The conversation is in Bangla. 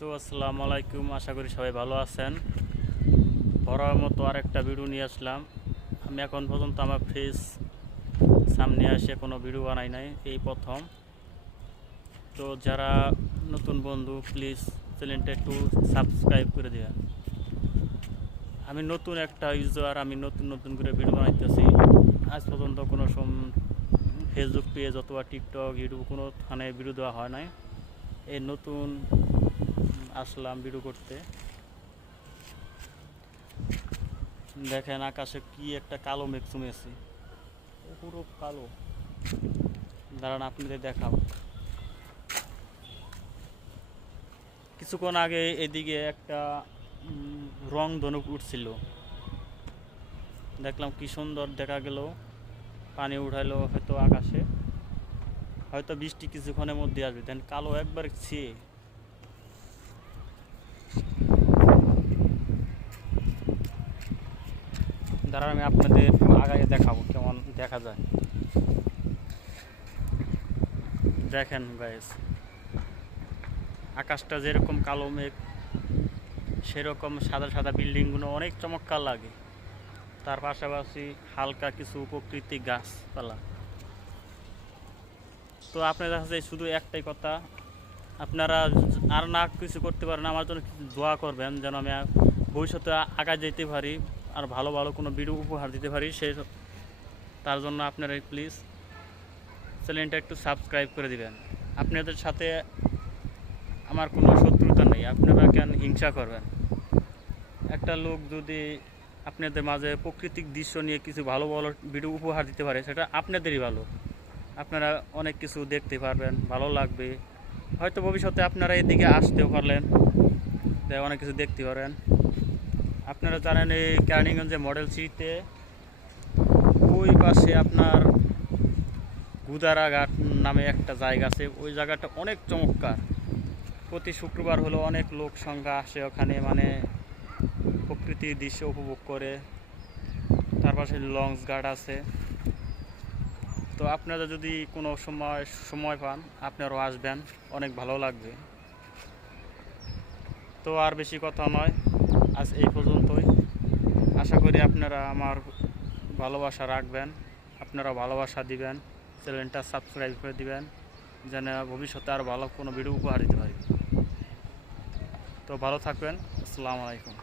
আসসালামু আলাইকুম। আশা করি সবাই ভালো আছেন। বরাবর মতো আরেকটা ভিডিও নিয়ে আসলাম। আমি এখন পর্যন্ত আমার ফেস সামনে এসে কোনো ভিডিও বানাই নাই, এই প্রথম। তো যারা নতুন বন্ধু, প্লিজ চ্যানেলটা একটু সাবস্ক্রাইব করে দেবেন। আমি নতুন একটা ইউজার, আমি নতুন নতুন করে ভিডিও বানাইতেছি। আজ পর্যন্ত কোনো ফেসবুক পেজ অথবা টিকটক, ইউটিউব কোনোখানে ভিডিও দেওয়া হয় নাই। এই নতুন আসলাম ভিডিও করতে। দেখেন আকাশে কি একটা কালো মেঘ জমেছে, পুরো কালো। দাঁড়ান আপনাদের দেখাবো। কিছুক্ষণ আগে এদিকে একটা রং ধনুক উঠছিল, দেখলাম কি সুন্দর দেখা গেল। পানি উঠাইলো হয়তো আকাশে, হয়তো বৃষ্টি কিছুক্ষণের মধ্যে আসবে। দেন কালো একবার ছেয়ে। দাঁড়ান আমি আপনাদের আগায় দেখাবো কেমন দেখা যায়। দেখেন গাইস, আকাশটা যেরকম কালো মেঘ, সেরকম সাদা সাদা বিল্ডিংগুলো অনেক চমৎকার লাগে। তার পাশাপাশি হালকা কিছু প্রাকৃতিক গাছপালা। তো আপনাদের কাছে শুধু একটাই কথা, আপনারা আর না কিছু করতে পারেন, আমার জন্য কিছু দোয়া করবেন যেন আমি ভবিষ্যতে আগায় যেতে পারি, আর ভালো ভালো কোনো ভিডিও উপহার দিতে পারি। তার জন্য আপনারা প্লিজ চ্যানেলটা একটু সাবস্ক্রাইব করে দিবেন। আপনাদের সাথে আমার কোনো শত্রুতা নেই, আপনারা কেন হিংসা করবেন? একটা লোক যদি আপনাদের মাঝে প্রাকৃতিক দৃশ্য নিয়ে কিছু ভালো ভালো ভিডিও উপহার দিতে পারে, সেটা আপনাদেরই ভালো। আপনারা অনেক কিছু দেখতে পারবেন, ভালো লাগবে। হয়তো ভবিষ্যতে আপনারা এদিকে আসতেও পারলেন, অনেক কিছু দেখতে পারেন। আপনারা জানেন এই কেরানীগঞ্জে মডেল সিটিতে ওই পাশে আপনার গুদারাঘাট নামে একটা জায়গা আছে। ওই জায়গাটা অনেক চমৎকার। প্রতি শুক্রবার হলো অনেক লোক সংখ্যা আসে ওখানে, মানে প্রকৃতির দৃশ্য উপভোগ করে। তার পাশে লঞ্চ ঘাট আছে। তো আপনারা যদি কোনো সময় পান, আপনারাও আসবেন, অনেক ভালো লাগবে। তো আর বেশি কথা নয়, আজ এই পর্যন্তই। আশা করি আপনারা আমার ভালোবাসা রাখবেন, আপনারা ভালোবাসা দিবেন, চ্যানেলটা সাবস্ক্রাইব করে দিবেন, যেন ভবিষ্যতে আর ভালো কোনো ভিডিও উপহার দিতে পারি। তো ভালো থাকবেন। আসসালামু আলাইকুম।